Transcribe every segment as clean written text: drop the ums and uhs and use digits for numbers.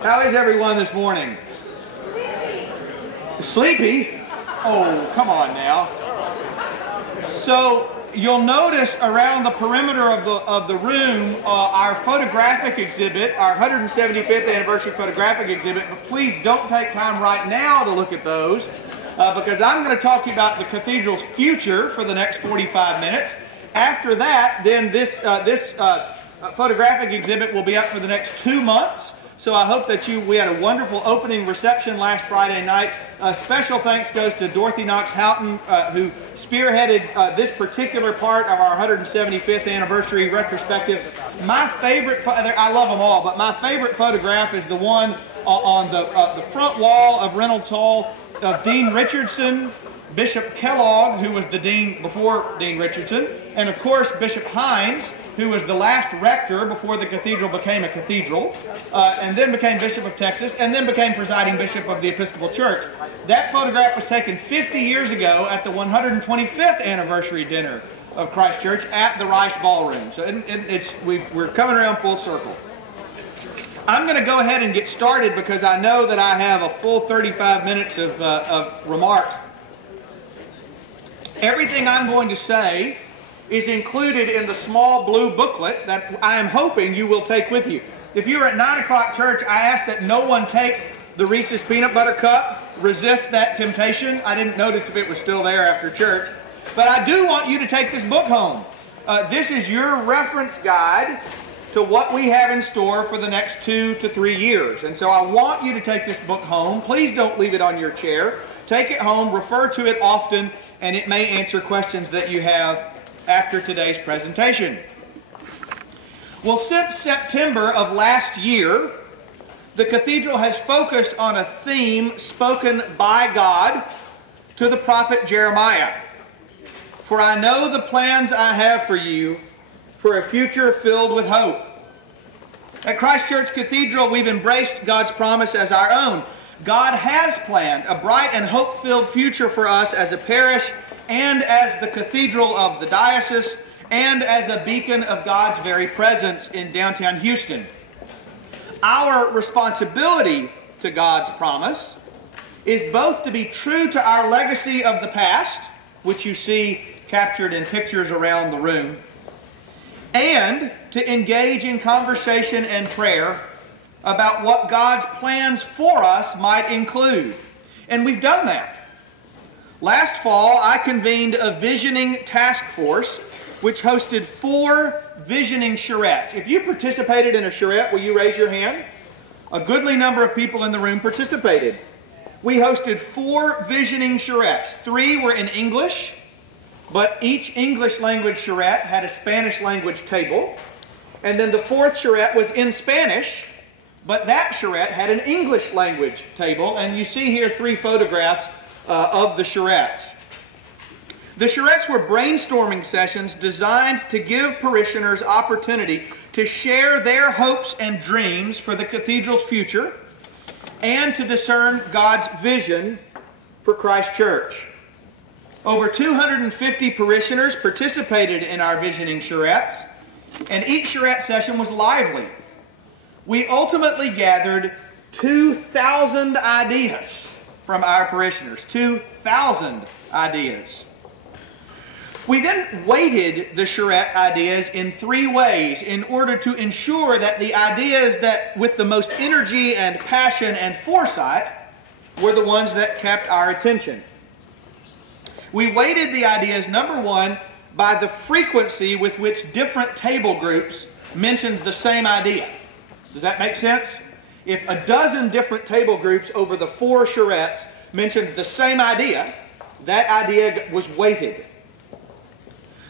How is everyone this morning? Sleepy? Oh, come on now. So you'll notice around the perimeter of the room our photographic exhibit, our 175th anniversary photographic exhibit. But please don't take time right now to look at those because I'm going to talk to you about the cathedral's future for the next 45 minutes. After that, then this photographic exhibit will be up for the next 2 months. So I hope that we had a wonderful opening reception last Friday night. Special thanks goes to Dorothy Knox Houghton, who spearheaded this particular part of our 175th anniversary retrospective. My favorite, I love them all, but my favorite photograph is the one on the front wall of Reynolds Hall of Dean Richardson, Bishop Kellogg, who was the dean before Dean Richardson, and of course Bishop Hines, who was the last rector before the cathedral became a cathedral, and then became Bishop of Texas, and then became presiding bishop of the Episcopal Church. That photograph was taken 50 years ago at the 125th anniversary dinner of Christ Church at the Rice Ballroom. So we're coming around full circle. I'm going to go ahead and get started because I know that I have a full 35 minutes of remarks. Everything I'm going to say is included in the small blue booklet that I am hoping you will take with you. If you're at 9 o'clock church, I ask that no one take the Reese's Peanut Butter Cup. Resist that temptation. I didn't notice if it was still there after church. But I do want you to take this book home. This is your reference guide to what we have in store for the next 2 to 3 years. And so I want you to take this book home. Please don't leave it on your chair. Take it home, refer to it often, and it may answer questions that you have after today's presentation. Well, since September of last year, the cathedral has focused on a theme spoken by God to the prophet Jeremiah. For I know the plans I have for you, for a future filled with hope. At Christ Church Cathedral, we've embraced God's promise as our own. God has planned a bright and hope-filled future for us as a parish and as the cathedral of the diocese and as a beacon of God's very presence in downtown Houston. Our responsibility to God's promise is both to be true to our legacy of the past, which you see captured in pictures around the room, and to engage in conversation and prayer about what God's plans for us might include. And we've done that. Last fall, I convened a visioning task force which hosted 4 visioning charrettes. If you participated in a charrette, will you raise your hand? A goodly number of people in the room participated. We hosted 4 visioning charrettes. 3 were in English, but each English language charrette had a Spanish language table. And then the 4th charrette was in Spanish, but that charrette had an English language table. And you see here 3 photographs of the charrettes. The charrettes were brainstorming sessions designed to give parishioners opportunity to share their hopes and dreams for the cathedral's future and to discern God's vision for Christ Church. Over 250 parishioners participated in our visioning charrettes, and each charrette session was lively. We ultimately gathered 2,000 ideas from our parishioners. 2,000 ideas. We then weighted the charrette ideas in 3 ways in order to ensure that the ideas that with the most energy and passion and foresight were the ones that kept our attention. We weighted the ideas, number 1, by the frequency with which different table groups mentioned the same idea. Does that make sense? If a dozen different table groups over the 4 charrettes mentioned the same idea, that idea was weighted.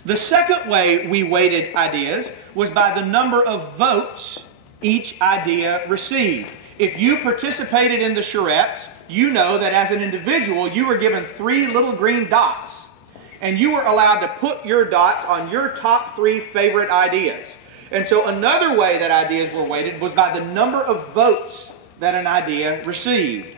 The second way we weighted ideas was by the number of votes each idea received. If you participated in the charrettes, you know that as an individual you were given 3 little green dots, and you were allowed to put your dots on your top 3 favorite ideas. And so another way that ideas were weighted was by the number of votes that an idea received.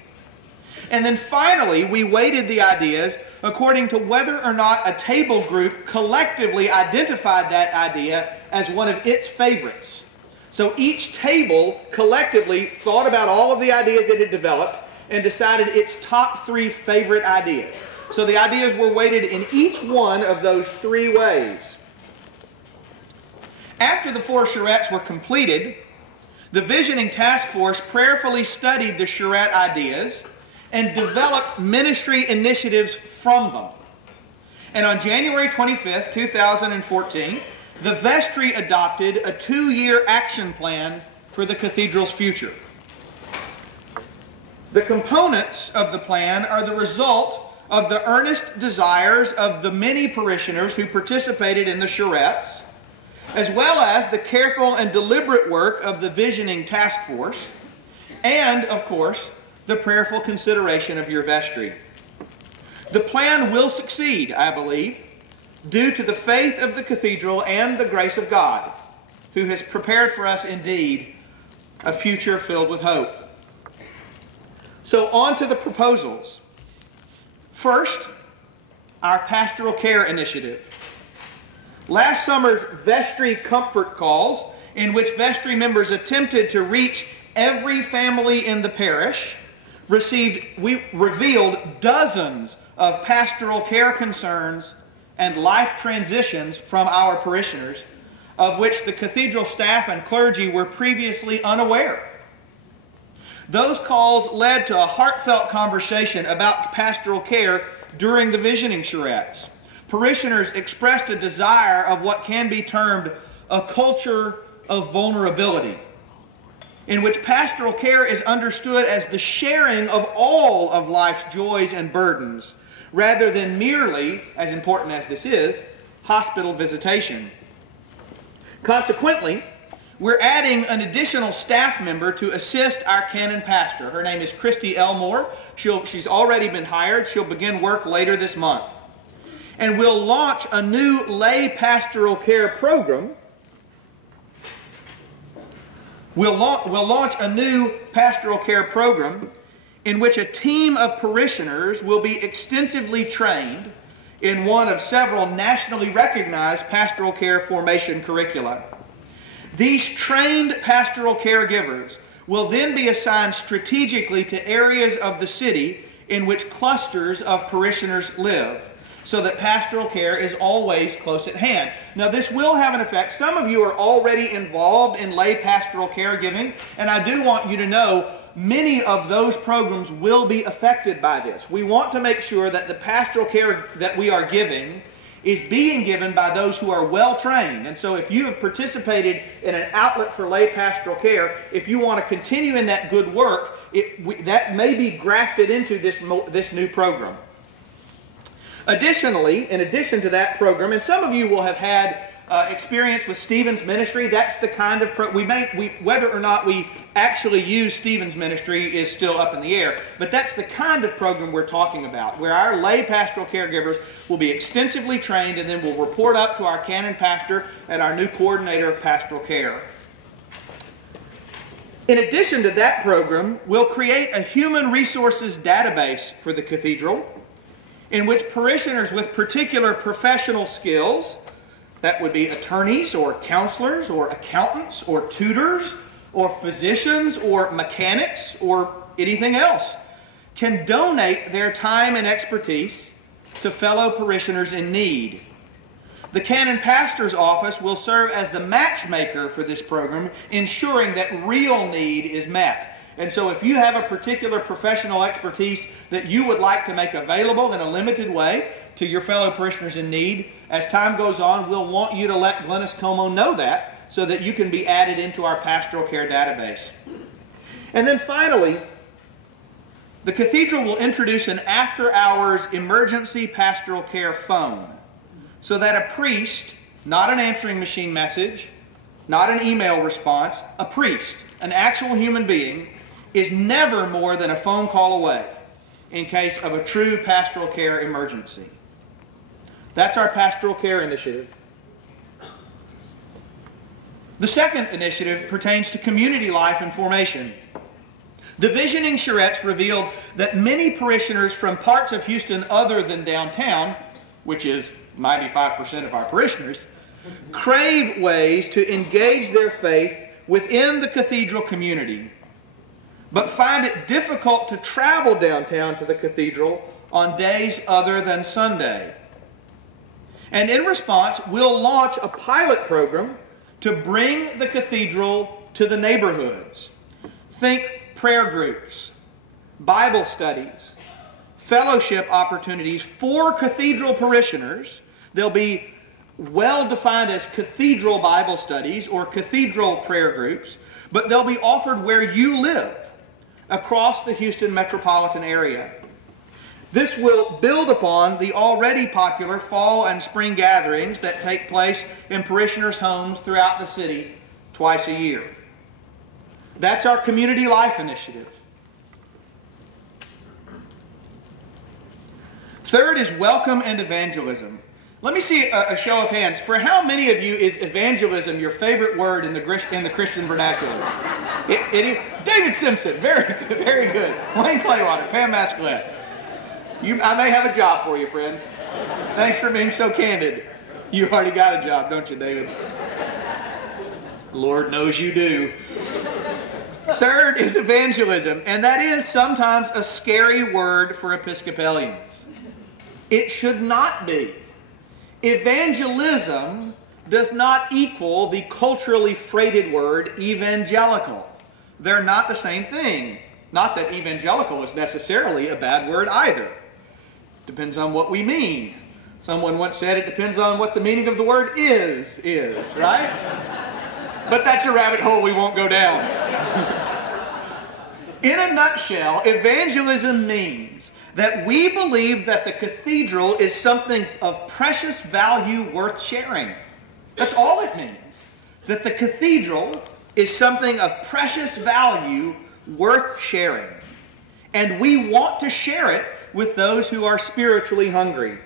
And then finally, we weighted the ideas according to whether or not a table group collectively identified that idea as one of its favorites. So each table collectively thought about all of the ideas it had developed and decided its top 3 favorite ideas. So the ideas were weighted in each one of those 3 ways. After the 4 charrettes were completed, the visioning task force prayerfully studied the charrette ideas and developed ministry initiatives from them. And on January 25th, 2014, the vestry adopted a 2-year action plan for the cathedral's future. The components of the plan are the result of the earnest desires of the many parishioners who participated in the charrettes, as well as the careful and deliberate work of the visioning task force, and, of course, the prayerful consideration of your vestry. The plan will succeed, I believe, due to the faith of the cathedral and the grace of God, who has prepared for us indeed a future filled with hope. So on to the proposals. First, our pastoral care initiative. Last summer's vestry comfort calls, in which vestry members attempted to reach every family in the parish, revealed dozens of pastoral care concerns and life transitions from our parishioners, of which the cathedral staff and clergy were previously unaware. Those calls led to a heartfelt conversation about pastoral care during the visioning charrettes. Parishioners expressed a desire of what can be termed a culture of vulnerability, in which pastoral care is understood as the sharing of all of life's joys and burdens, rather than merely, as important as this is, hospital visitation. Consequently, we're adding an additional staff member to assist our canon pastor. Her name is Christy Elmore. She's already been hired. She'll begin work later this month. And we'll launch a new lay pastoral care program. We'll launch a new pastoral care program in which a team of parishioners will be extensively trained in one of several nationally recognized pastoral care formation curricula. These trained pastoral caregivers will then be assigned strategically to areas of the city in which clusters of parishioners live, so that pastoral care is always close at hand. Now, this will have an effect. Some of you are already involved in lay pastoral caregiving, and I do want you to know many of those programs will be affected by this. We want to make sure that the pastoral care that we are giving is being given by those who are well trained. And so if you have participated in an outlet for lay pastoral care, if you want to continue in that good work, that may be grafted into this new program. Additionally, in addition to that program, and some of you will have had experience with Stephen's ministry. That's the kind of whether or not we actually use Stephen's ministry is still up in the air. But that's the kind of program we're talking about, where our lay pastoral caregivers will be extensively trained and then will report up to our canon pastor and our new coordinator of pastoral care. In addition to that program, we'll create a human resources database for the cathedral, in which parishioners with particular professional skills, that would be attorneys or counselors or accountants or tutors or physicians or mechanics or anything else, can donate their time and expertise to fellow parishioners in need. The canon pastor's office will serve as the matchmaker for this program, ensuring that real need is met. And so if you have a particular professional expertise that you would like to make available in a limited way to your fellow parishioners in need, as time goes on, we'll want you to let Glennis Como know that so that you can be added into our pastoral care database. And then finally, the cathedral will introduce an after-hours emergency pastoral care phone so that a priest, not an answering machine message, not an email response, a priest, an actual human being, is never more than a phone call away in case of a true pastoral care emergency. That's our pastoral care initiative. The second initiative pertains to community life and formation. The visioning charrettes revealed that many parishioners from parts of Houston other than downtown, which is 95% of our parishioners, crave ways to engage their faith within the Cathedral community, but find it difficult to travel downtown to the Cathedral on days other than Sunday. And in response, we'll launch a pilot program to bring the Cathedral to the neighborhoods. Think prayer groups, Bible studies, fellowship opportunities for Cathedral parishioners. They'll be well defined as Cathedral Bible studies or Cathedral prayer groups, but they'll be offered where you live across the Houston metropolitan area. This will build upon the already popular fall and spring gatherings that take place in parishioners' homes throughout the city twice a year. That's our community life initiative. Third is welcome and evangelism. Let me see a show of hands. For how many of you is evangelism your favorite word in the Christian vernacular? David Simpson, very good, very good. Wayne Claywater, Pam Mascolette. I may have a job for you, friends. Thanks for being so candid. You already got a job, don't you, David? Lord knows you do. Third is evangelism, and that is sometimes a scary word for Episcopalians. It should not be. Evangelism does not equal the culturally freighted word evangelical. They're not the same thing. Not that evangelical is necessarily a bad word either. Depends on what we mean. Someone once said it depends on what the meaning of the word is, right? But that's a rabbit hole we won't go down. In a nutshell, evangelism means that we believe that the Cathedral is something of precious value worth sharing. That's all it means. That the Cathedral is something of precious value worth sharing. And we want to share it with those who are spiritually hungry.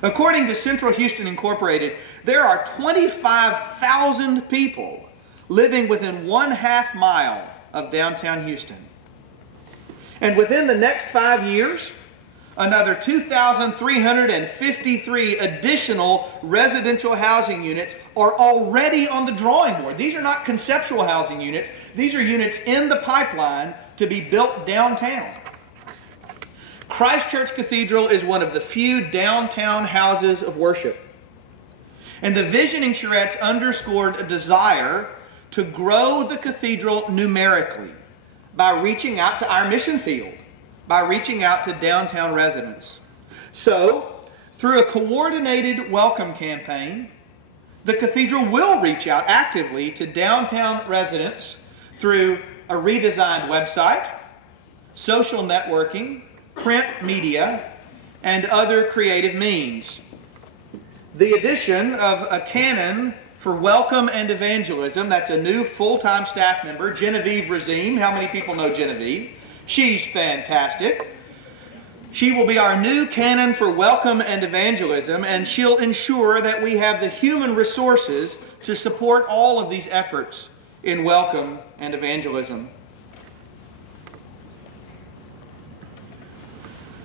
According to Central Houston Incorporated, there are 25,000 people living within 1/2 mile of downtown Houston. And within the next 5 years, another 2,353 additional residential housing units are already on the drawing board. These are not conceptual housing units. These are units in the pipeline to be built downtown. Christ Church Cathedral is one of the few downtown houses of worship. And the visioning charrettes underscored a desire to grow the Cathedral numerically by reaching out to our mission field, by reaching out to downtown residents. So, through a coordinated welcome campaign, the Cathedral will reach out actively to downtown residents through a redesigned website, social networking, print media, and other creative means. The addition of a canon for welcome and evangelism, that's a new full-time staff member, Genevieve Razim. How many people know Genevieve? She's fantastic. She will be our new canon for welcome and evangelism, and she'll ensure that we have the human resources to support all of these efforts in welcome and evangelism.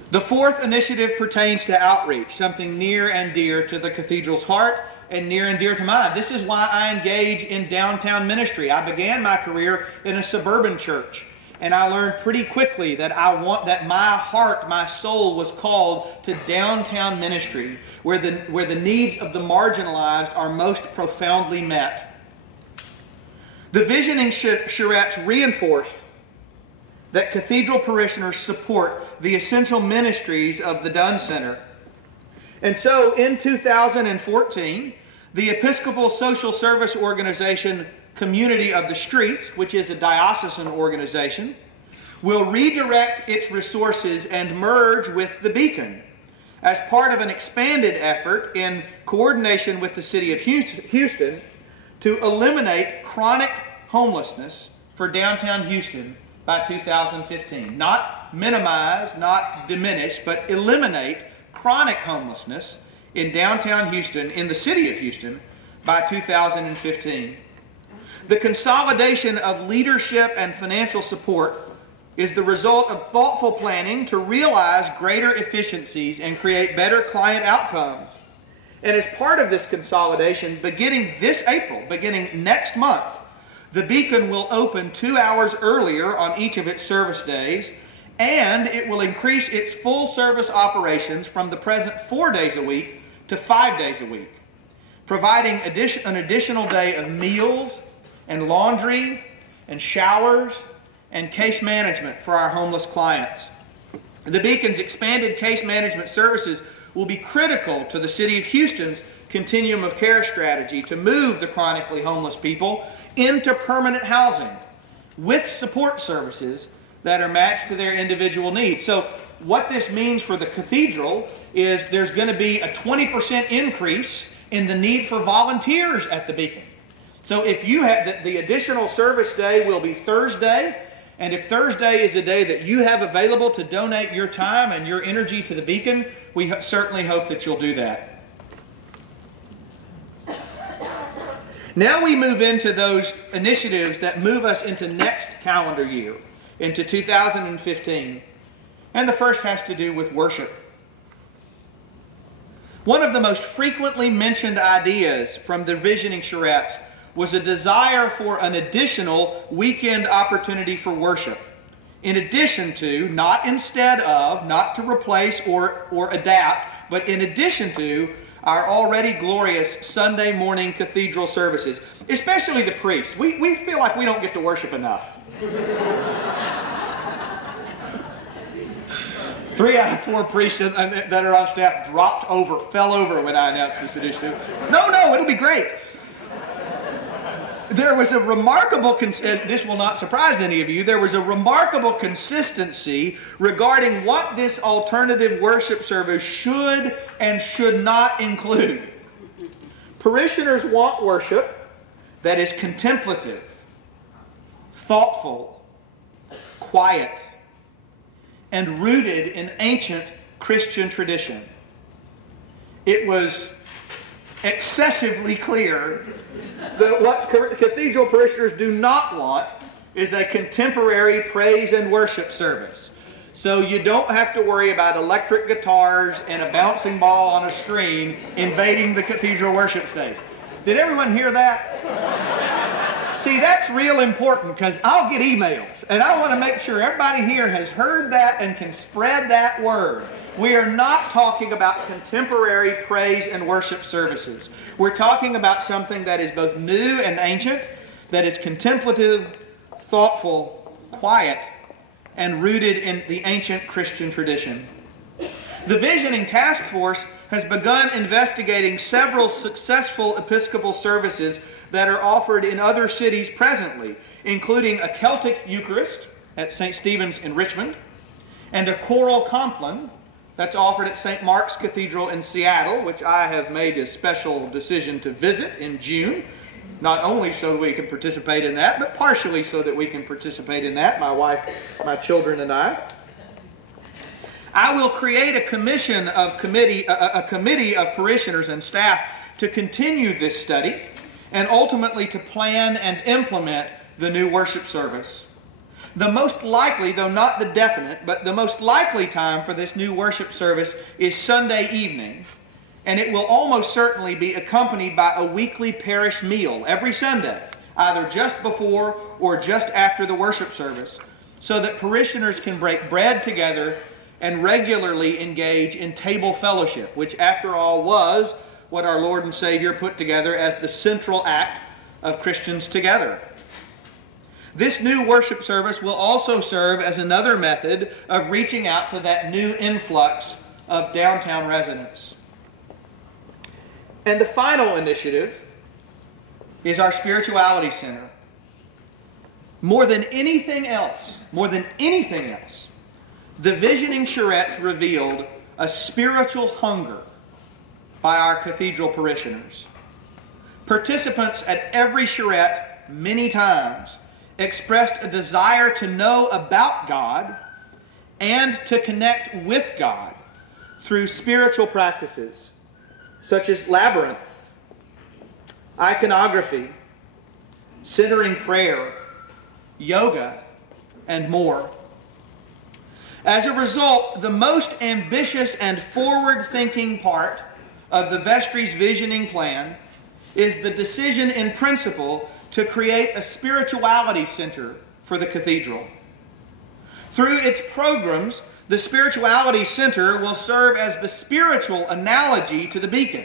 The fourth initiative pertains to outreach, something near and dear to the Cathedral's heart and near and dear to mine. This is why I engage in downtown ministry. I began my career in a suburban church, and I learned pretty quickly that my heart, my soul was called to downtown ministry, where the needs of the marginalized are most profoundly met. The visioning charrettes reinforced that Cathedral parishioners support the essential ministries of the Dunn Center. And so in 2014, the Episcopal Social Service Organization Community of the Streets, which is a diocesan organization, will redirect its resources and merge with the Beacon as part of an expanded effort in coordination with the City of Houston to eliminate chronic homelessness for downtown Houston by 2015. Not minimize, not diminish, but eliminate chronic homelessness in downtown Houston, in the City of Houston, by 2015. The consolidation of leadership and financial support is the result of thoughtful planning to realize greater efficiencies and create better client outcomes. And as part of this consolidation, beginning this April, beginning next month, the Beacon will open 2 hours earlier on each of its service days, and it will increase its full service operations from the present 4 days a week to 5 days a week, providing an additional day of meals and laundry and showers and case management for our homeless clients. The Beacon's expanded case management services will be critical to the City of Houston's continuum of care strategy to move the chronically homeless people into permanent housing with support services that are matched to their individual needs. So what this means for the Cathedral is there's going to be a 20% increase in the need for volunteers at the Beacon. So if you have the additional service day will be Thursday, and if Thursday is a day that you have available to donate your time and your energy to the Beacon, we certainly hope that you'll do that. Now we move into those initiatives that move us into next calendar year, into 2015. And the first has to do with worship. One of the most frequently mentioned ideas from the visioning charrettes was a desire for an additional weekend opportunity for worship, in addition to, not instead of, not to replace or adapt, but in addition to our already glorious Sunday morning cathedral services, especially the priests. We feel like we don't get to worship enough. 3 out of 4 priests that are on staff fell over when I announced this initiative. No, it'll be great. There was a remarkable, this will not surprise any of you, there was a remarkable consistency regarding what this alternative worship service should and should not include. Parishioners want worship that is contemplative, thoughtful, quiet, and rooted in ancient Christian tradition. It was excessively clear that what cathedral parishioners do not want is a contemporary praise and worship service. So you don't have to worry about electric guitars and a bouncing ball on a screen invading the cathedral worship stage. Did everyone hear that? See, that's real important because I'll get emails, and I want to make sure everybody here has heard that and can spread that word. We are not talking about contemporary praise and worship services. We're talking about something that is both new and ancient, that is contemplative, thoughtful, quiet, and rooted in the ancient Christian tradition. The Visioning Task Force has begun investigating several successful Episcopal services that are offered in other cities presently, including a Celtic Eucharist at St. Stephen's in Richmond, and a choral Compline that's offered at St. Mark's Cathedral in Seattle, which I have made a special decision to visit in June, not only so that we can participate in that, but partially so that we can participate in that, my wife, my children, and I. I will create a committee of parishioners and staff to continue this study and ultimately to plan and implement the new worship service. The most likely, though not the definite, but the most likely time for this new worship service is Sunday evening, and it will almost certainly be accompanied by a weekly parish meal every Sunday, either just before or just after the worship service, so that parishioners can break bread together and regularly engage in table fellowship, which after all was what our Lord and Savior put together as the central act of Christians together. This new worship service will also serve as another method of reaching out to that new influx of downtown residents. And the final initiative is our Spirituality Center. More than anything else, the Visioning Charrettes revealed a spiritual hunger by our cathedral parishioners. Participants at every charrette many times expressed a desire to know about God and to connect with God through spiritual practices such as labyrinth, iconography, centering prayer, yoga, and more. As a result, the most ambitious and forward-thinking part of the vestry's visioning plan is the decision in principle to create a spirituality center for the cathedral. Through its programs, the Spirituality Center will serve as the spiritual analogy to the beacon,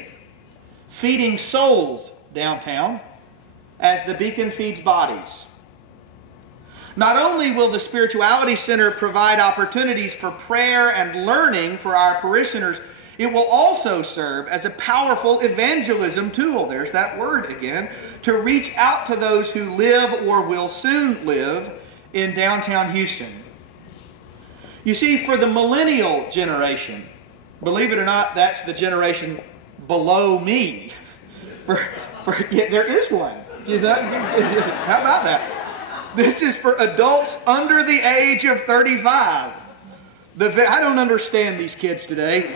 feeding souls downtown as the beacon feeds bodies. Not only will the Spirituality Center provide opportunities for prayer and learning for our parishioners, it will also serve as a powerful evangelism tool, there's that word again, to reach out to those who live or will soon live in downtown Houston. You see, for the millennial generation, believe it or not, that's the generation below me. Yeah, there is one. How about that? This is for adults under the age of 35. I don't understand these kids today.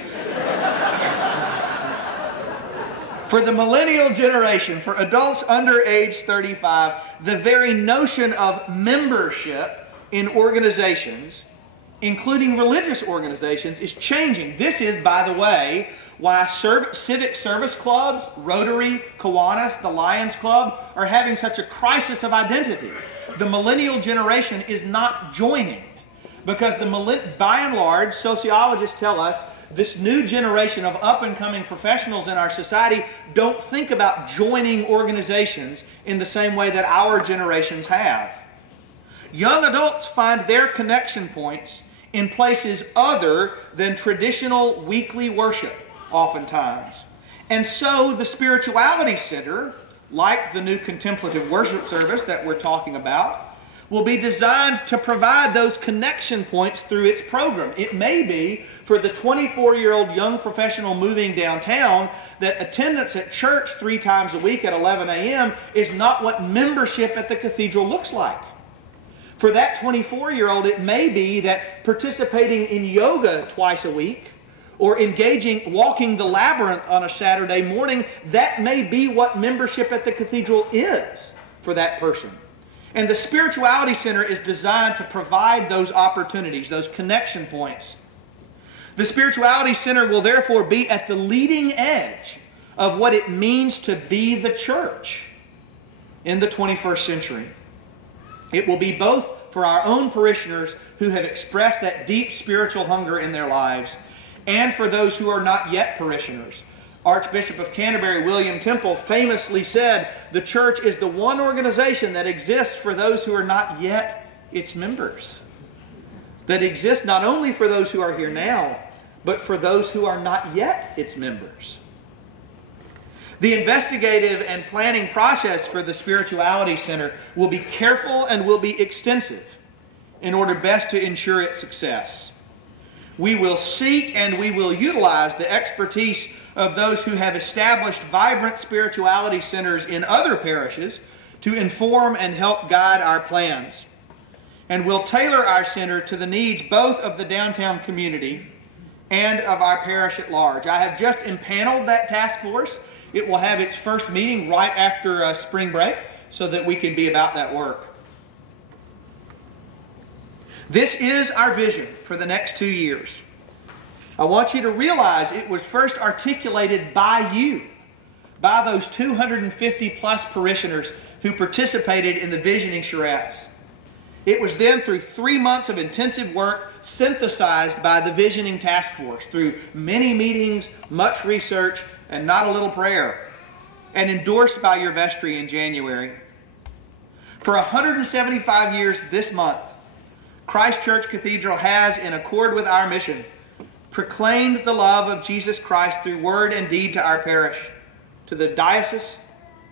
For the millennial generation, for adults under age 35, the very notion of membership in organizations, including religious organizations, is changing. This is, by the way, why civic service clubs, Rotary, Kiwanis, the Lions Club, are having such a crisis of identity. The millennial generation is not joining because by and large, sociologists tell us this new generation of up-and-coming professionals in our society don't think about joining organizations in the same way that our generations have. Young adults find their connection points in places other than traditional weekly worship, oftentimes. And so the Spirituality Center, like the new contemplative worship service that we're talking about, will be designed to provide those connection points through its program. It may be for the 24-year-old young professional moving downtown that attendance at church 3 times a week at 11 a.m. is not what membership at the cathedral looks like. For that 24-year-old, it may be that participating in yoga twice a week or walking the labyrinth on a Saturday morning, that may be what membership at the cathedral is for that person. And the Spirituality Center is designed to provide those opportunities, those connection points. The Spirituality Center will therefore be at the leading edge of what it means to be the church in the 21st century. It will be both for our own parishioners who have expressed that deep spiritual hunger in their lives and for those who are not yet parishioners. Archbishop of Canterbury, William Temple, famously said, the church is the one organization that exists for those who are not yet its members. That exists not only for those who are here now, but for those who are not yet its members. The investigative and planning process for the Spirituality Center will be careful and will be extensive in order best to ensure its success. We will seek and we will utilize the expertise of those who have established vibrant spirituality centers in other parishes to inform and help guide our plans. And we'll tailor our center to the needs both of the downtown community and of our parish at large. I have just empaneled that task force. It will have its first meeting right after spring break so that we can be about that work. This is our vision for the next 2 years. I want you to realize it was first articulated by you, by those 250 plus parishioners who participated in the visioning charrettes. It was then through 3 months of intensive work synthesized by the visioning task force through many meetings, much research, and not a little prayer, and endorsed by your vestry in January. For 175 years this month, Christ Church Cathedral has, in accord with our mission, proclaimed the love of Jesus Christ through word and deed to our parish, to the diocese,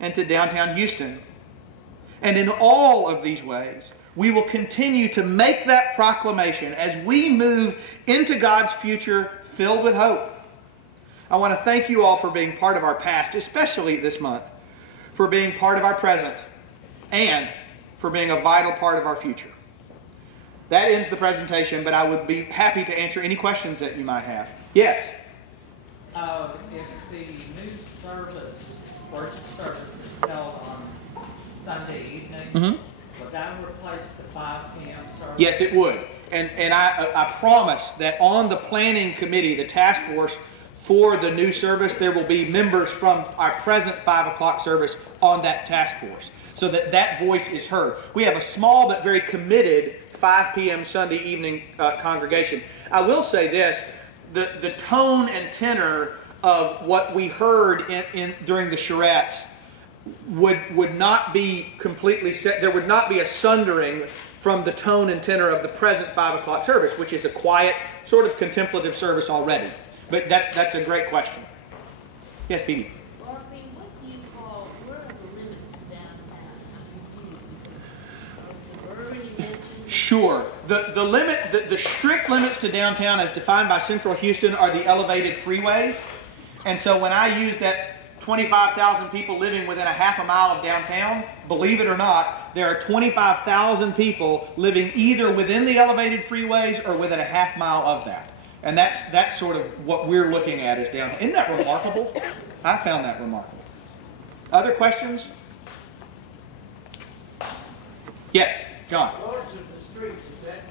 and to downtown Houston. And in all of these ways, we will continue to make that proclamation as we move into God's future filled with hope. I want to thank you all for being part of our past, especially this month, for being part of our present, and for being a vital part of our future. That ends the presentation, but I would be happy to answer any questions that you might have. Yes? If the new service, worship service is held on Sunday evening, would that replace the 5 p.m. service? Yes, it would. And I promise that on the planning committee, the task force, for the new service, there will be members from our present 5 o'clock service on that task force, so that that voice is heard. We have a small but very committed 5 p.m. Sunday evening congregation. I will say this, the tone and tenor of what we heard during the charettes would not be completely set. There would not be a sundering from the tone and tenor of the present 5 o'clock service, which is a quiet, sort of contemplative service already. But that's a great question. Yes, Phoebe? Barkley, what do you call, where are the limits to downtown? I'm confused because Sure. The strict limits to downtown as defined by Central Houston are the elevated freeways. And so when I use that 25,000 people living within a half a mile of downtown, believe it or not, there are 25,000 people living either within the elevated freeways or within a half mile of that. And that's sort of what we're looking at is downtown. Isn't that remarkable? I found that remarkable. Other questions? Yes, John. Lords of the Streets, is that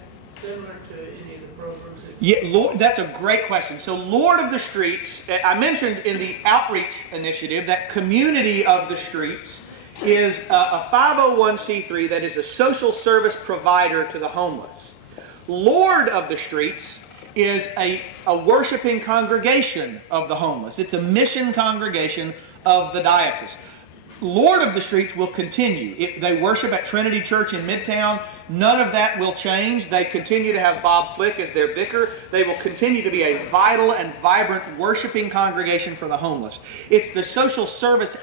similar to any of the programs that... Yeah, Lord, that's a great question. So Lord of the Streets, I mentioned in the outreach initiative that Community of the Streets is a 501c3 that is a social service provider to the homeless. Lord of the Streets is a worshiping congregation of the homeless. It's a mission congregation of the diocese. Lord of the Streets will continue. They worship at Trinity Church in Midtown. None of that will change. They continue to have Bob Flick as their vicar. They will continue to be a vital and vibrant worshiping congregation for the homeless. It's the social service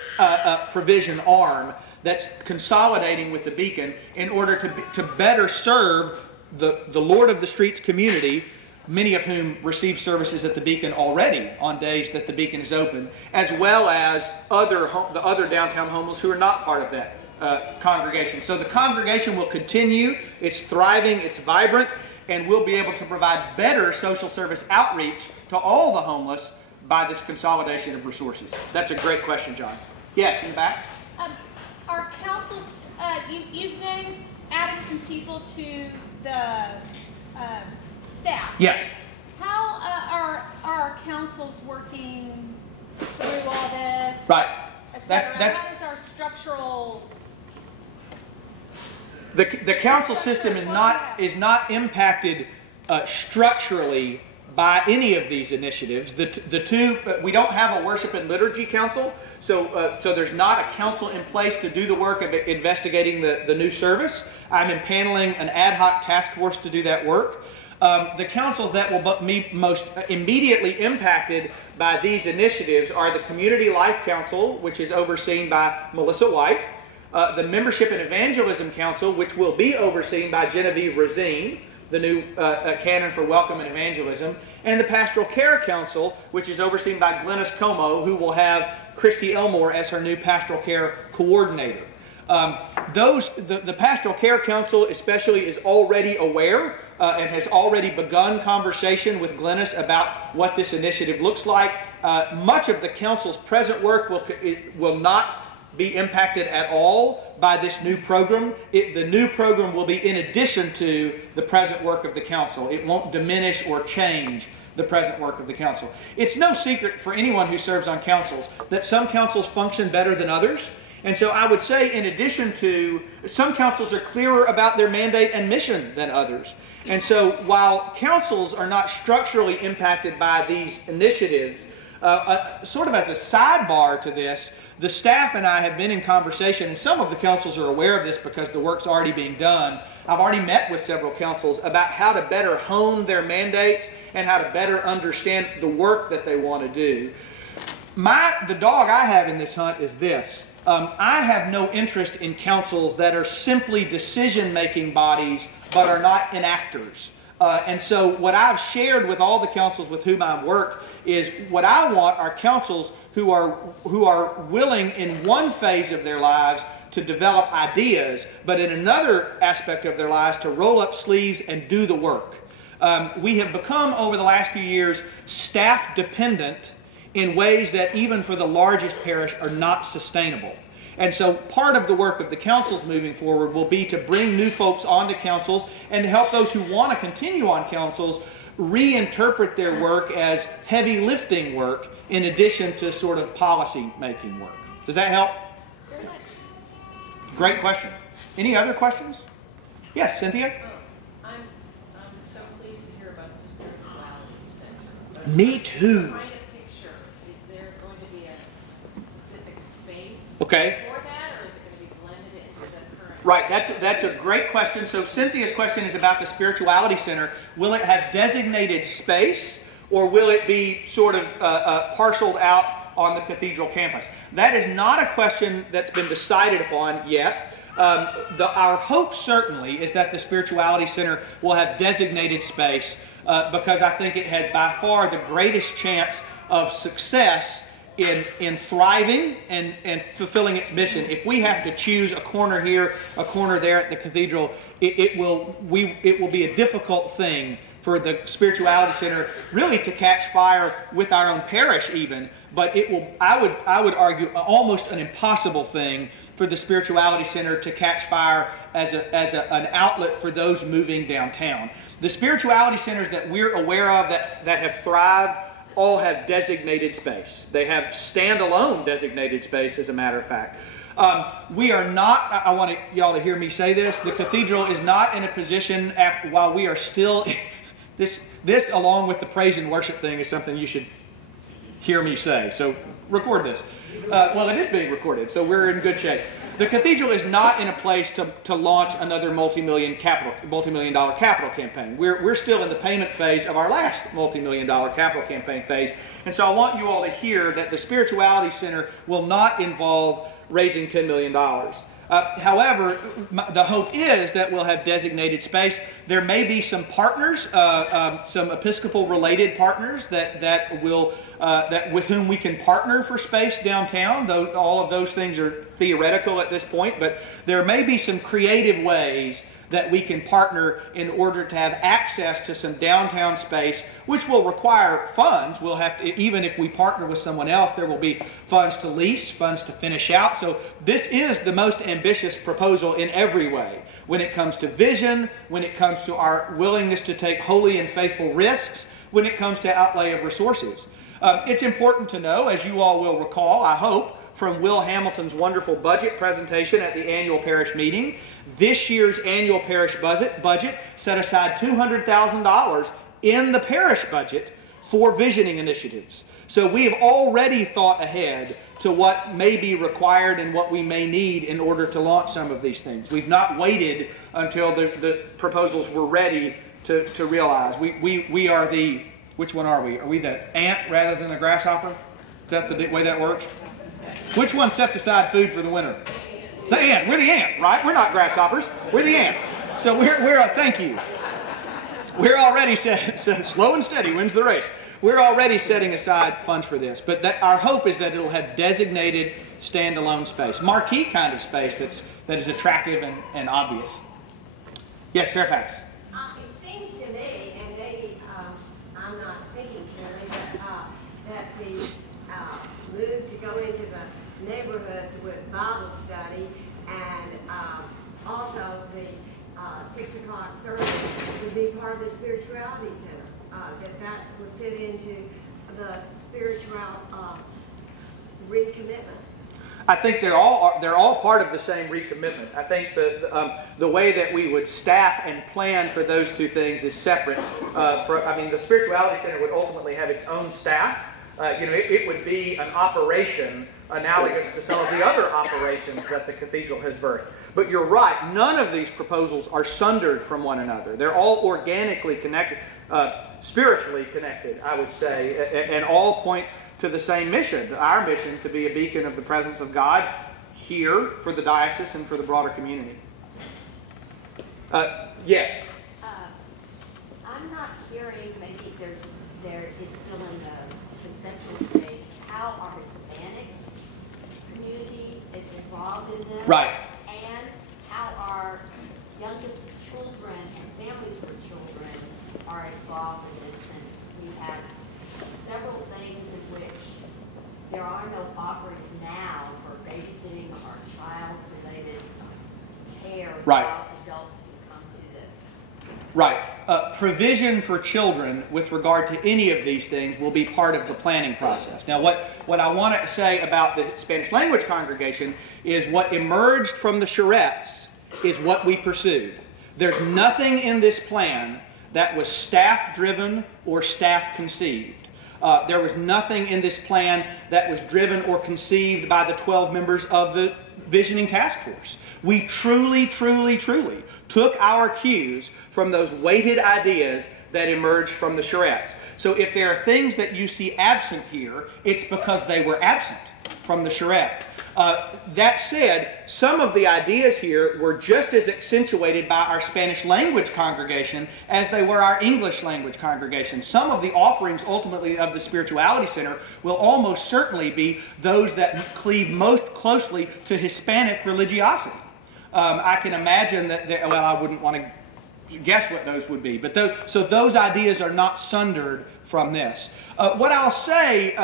provision arm that's consolidating with the Beacon in order to better serve the Lord of the Streets community, many of whom receive services at the Beacon already on days that the Beacon is open, as well as the other downtown homeless who are not part of that congregation. So the congregation will continue. It's thriving, it's vibrant, and we'll be able to provide better social service outreach to all the homeless by this consolidation of resources. That's a great question, John. Yes, in the back? Our councils, you've named adding some people to the staff. Yes. How are our councils working through all this? Right. Et cetera? That's How is our structural... The council system is not impacted structurally by any of these initiatives. We don't have a worship and liturgy council, so there's not a council in place to do the work of investigating the new service. I'm impaneling an ad hoc task force to do that work. The councils that will be most immediately impacted by these initiatives are the Community Life Council, which is overseen by Melissa White, the Membership and Evangelism Council, which will be overseen by Genevieve Razine, the new canon for welcome and evangelism, and the Pastoral Care Council, which is overseen by Glennis Como, who will have Christy Elmore as her new Pastoral Care Coordinator. The Pastoral Care Council especially is already aware and has already begun conversation with Glennis about what this initiative looks like. Much of the council's present work will not be impacted at all by this new program. The new program will be in addition to the present work of the council. It won't diminish or change the present work of the council. It's no secret for anyone who serves on councils that some councils function better than others. And so I would say, in addition to, some councils are clearer about their mandate and mission than others. And so while councils are not structurally impacted by these initiatives, sort of as a sidebar to this, the staff and I have been in conversation, and some of the councils are aware of this because the work's already being done. I've already met with several councils about how to better hone their mandates and how to better understand the work that they want to do. The dog I have in this hunt is this. I have no interest in councils that are simply decision-making bodies but are not enactors. And so what I've shared with all the councils with whom I've worked is what I want are councils who are willing in one phase of their lives to develop ideas, but in another aspect of their lives to roll up sleeves and do the work. We have become, over the last few years, staff dependent in ways that even for the largest parish are not sustainable. And so part of the work of the councils moving forward will be to bring new folks onto councils and to help those who want to continue on councils reinterpret their work as heavy lifting work in addition to sort of policy making work. Does that help? Very much. Great question. Any other questions? Yes, Cynthia? I'm so pleased to hear about the spirituality center. But Me too. I'm trying to picture, is there going to be a specific space Okay. for that, or is it going to be blended into the current? Right, that's a great question. So Cynthia's question is about the Spirituality Center. Will it have designated space, or will it be sort of parceled out on the Cathedral campus? That is not a question that's been decided upon yet. Our hope certainly is that the Spirituality Center will have designated space because I think it has by far the greatest chance of success in thriving and fulfilling its mission. If we have to choose a corner here, a corner there at the Cathedral, it will be a difficult thing for the Spirituality Center really to catch fire with our own parish even, but it will, I would argue, almost an impossible thing for the Spirituality Center to catch fire as an outlet for those moving downtown. The Spirituality Centers that we're aware of that have thrived all have designated space. They have standalone designated space, as a matter of fact. We are not, I want y'all to hear me say this, the Cathedral is not in a position while we are still, this along with the praise and worship thing is something you should hear me say. So record this. Well, it is being recorded, so we're in good shape. The Cathedral is not in a place to launch another multi-million dollar capital campaign. We're still in the payment phase of our last multi-million dollar capital campaign phase. And so I want you all to hear that the Spirituality Center will not involve raising $10 million. However, the hope is that we'll have designated space. There may be some partners, some Episcopal-related partners that with whom we can partner for space downtown. Though all of those things are theoretical at this point, but there may be some creative ways that we can partner in order to have access to some downtown space, which will require funds. We'll have to, even if we partner with someone else, there will be funds to lease, funds to finish out. So this is the most ambitious proposal in every way. When it comes to vision, when it comes to our willingness to take holy and faithful risks, when it comes to outlay of resources. It's important to know, as you all will recall, I hope, from Will Hamilton's wonderful budget presentation at the annual parish meeting, this year's annual parish budget set aside $200,000 in the parish budget for visioning initiatives. So we have already thought ahead to what may be required and what we may need in order to launch some of these things. We've not waited until the proposals were ready to realize. We are the, which one are we? Are we the ant rather than the grasshopper? Is that the way that works? Which one sets aside food for the winter? The ant. We're the ant, right? We're not grasshoppers. We're the ant. So we're thank you. We're already slow and steady wins the race. We're already setting aside funds for this. But our hope is that it'll have designated standalone space, marquee kind of space that is attractive and obvious. Yes, Fairfax. It seems to me, and maybe I'm not thinking clearly, that the move to go into the neighborhoods with Bible study and also the 6 o'clock service would be part of the Spirituality Center, that would fit into the spiritual recommitment. I think they're all part of the same recommitment. I think the way that we would staff and plan for those two things is separate. The Spirituality Center would ultimately have its own staff. It would be an operation analogous to some of the other operations that the Cathedral has birthed. But you're right, none of these proposals are sundered from one another. They're all organically connected, spiritually connected, I would say, and all point to the same mission, our mission to be a beacon of the presence of God here for the diocese and for the broader community. Yes? I'm not hearing, maybe there is still in the conceptual stage, how our Hispanic community is involved in this. Right. And how our youngest children and families with children are involved in this, since we have several things in which there are no offerings now for babysitting or child-related care right. while adults can come to them. Right. provision for children with regard to any of these things will be part of the planning process. Now, what I want to say about the Spanish language congregation is what emerged from the charrettes is what we pursued. There's nothing in this plan that was staff-driven or staff-conceived. There was nothing in this plan that was driven or conceived by the 12 members of the visioning task force. We truly, truly, truly took our cues from those weighted ideas that emerged from the charrettes. So if there are things that you see absent here, it's because they were absent from the charrettes. That said, some of the ideas here were just as accentuated by our Spanish language congregation as they were our English language congregation. Some of the offerings ultimately of the Spirituality Center will almost certainly be those that cleave most closely to Hispanic religiosity. I can imagine that, well, I wouldn't want to guess what those would be, but so those ideas are not sundered from this. What I'll say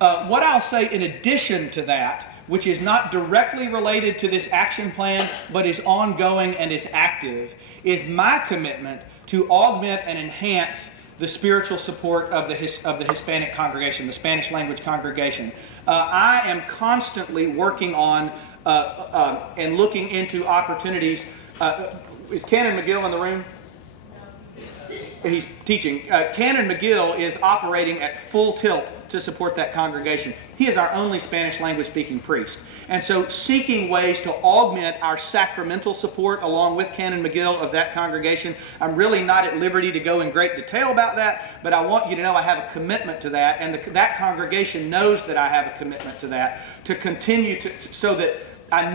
in addition to that, which is not directly related to this action plan, but is ongoing and is active, is my commitment to augment and enhance the spiritual support of the Hispanic congregation, the Spanish language congregation. I am constantly working on and looking into opportunities. Is Canon McGill in the room? He's teaching. Canon McGill is operating at full tilt to support that congregation. He is our only Spanish language speaking priest. And so seeking ways to augment our sacramental support along with Canon McGill of that congregation. I'm really not at liberty to go in great detail about that, but I want you to know I have a commitment to that, and that congregation knows that I have a commitment to that, to continue to, so that I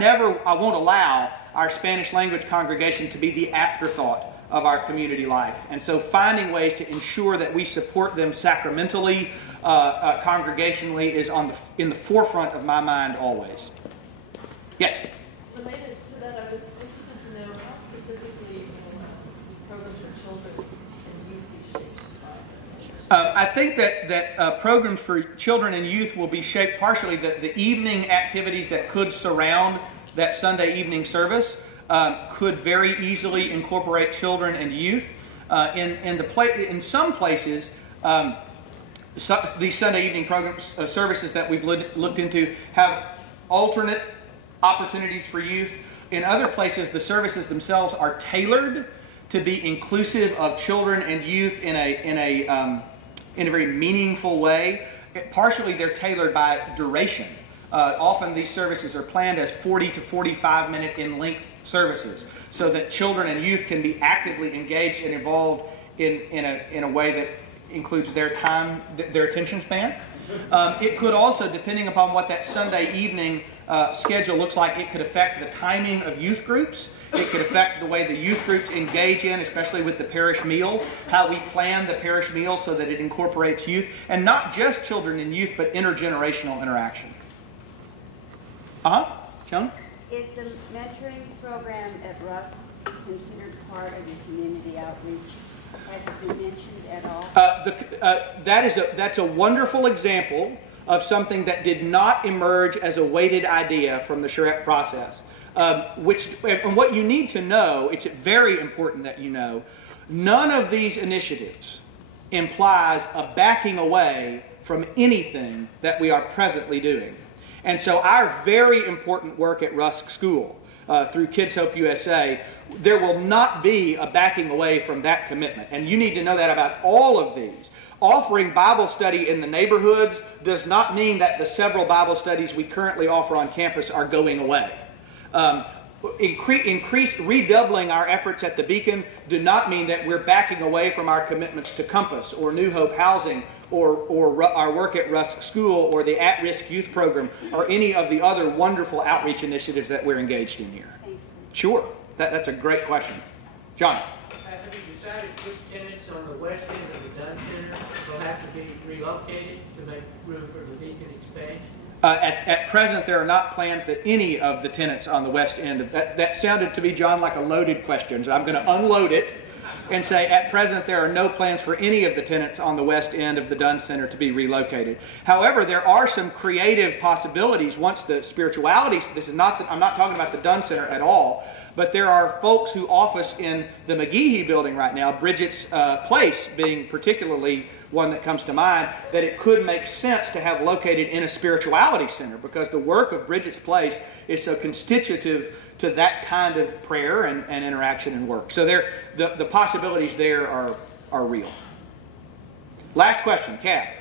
won't allow our Spanish language congregation to be the afterthought of our community life. And so finding ways to ensure that we support them sacramentally, congregationally, is in the forefront of my mind always. Yes? Related to that, I was interested to know how specifically programs for children and youth be shaped. I think that programs for children and youth will be shaped partially, the evening activities that could surround that Sunday evening service could very easily incorporate children and youth. In some places, these Sunday evening programs, services that we've looked into have alternate opportunities for youth. In other places, the services themselves are tailored to be inclusive of children and youth in a very meaningful way. Partially, they're tailored by duration. Often these services are planned as 40 to 45 minute in length services, so that children and youth can be actively engaged and involved in a way that includes their time, their attention span. It could also, depending upon what that Sunday evening schedule looks like, it could affect the timing of youth groups. It could affect the way the youth groups engage in, especially with the parish meal, how we plan the parish meal so that it incorporates youth, and not just children and youth, but intergenerational interaction. Kelly? Is the mentoring program at Rusk considered part of your community outreach? Has it been mentioned at all? That's a wonderful example of something that did not emerge as a weighted idea from the charrette process. And what you need to know, it's very important that you know, none of these initiatives implies a backing away from anything that we are presently doing. And so our very important work at Rusk School, through Kids Hope USA, there will not be a backing away from that commitment. And you need to know that about all of these. Offering Bible study in the neighborhoods does not mean that the several Bible studies we currently offer on campus are going away. Redoubling our efforts at the Beacon do not mean that we're backing away from our commitments to Compass or New Hope Housing or our work at Rusk School or the At-Risk Youth Program or any of the other wonderful outreach initiatives that we're engaged in here. Sure. That's a great question. John? Have you decided which tenants on the west end of the Dunn Center will have to be relocated to make room for the Beacon expansion? At present, there are not plans that any of the tenants on the west end, that sounded to me, John, like a loaded question, so I'm going to unload it and say at present there are no plans for any of the tenants on the west end of the Dunn Center to be relocated. However, there are some creative possibilities once the spirituality, I'm not talking about the Dunn Center at all, but there are folks who office in the McGehee building right now, Bridget's Place being particularly one that comes to mind, that it could make sense to have located in a spirituality center, because the work of Bridget's Place is so constitutive to that kind of prayer and interaction and work. So the possibilities there are real. Last question, Kat.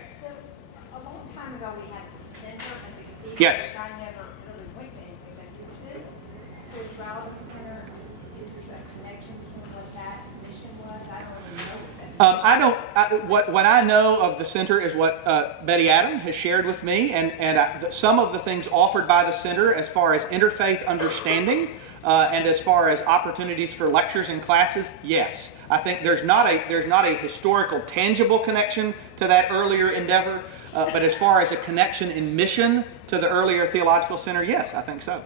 A long time ago, we had the center at the cathedral. Yes. I never really went to anything, but is this spirituality center, is there a connection between what that mission was? I don't really know what that What I know of the center is what Betty Adam has shared with me, and some of the things offered by the center as far as interfaith understanding and as far as opportunities for lectures and classes, yes. I think there's not a historical, tangible connection to that earlier endeavor, but as far as a connection in mission to the earlier theological center, yes, I think so.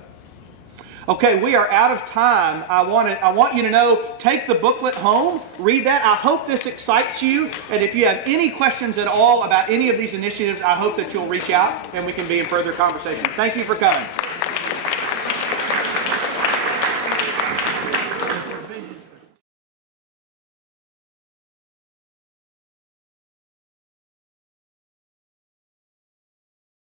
Okay, we are out of time. I want you to know, take the booklet home, read that. I hope this excites you, and if you have any questions at all about any of these initiatives, I hope that you'll reach out and we can be in further conversation. Thank you for coming.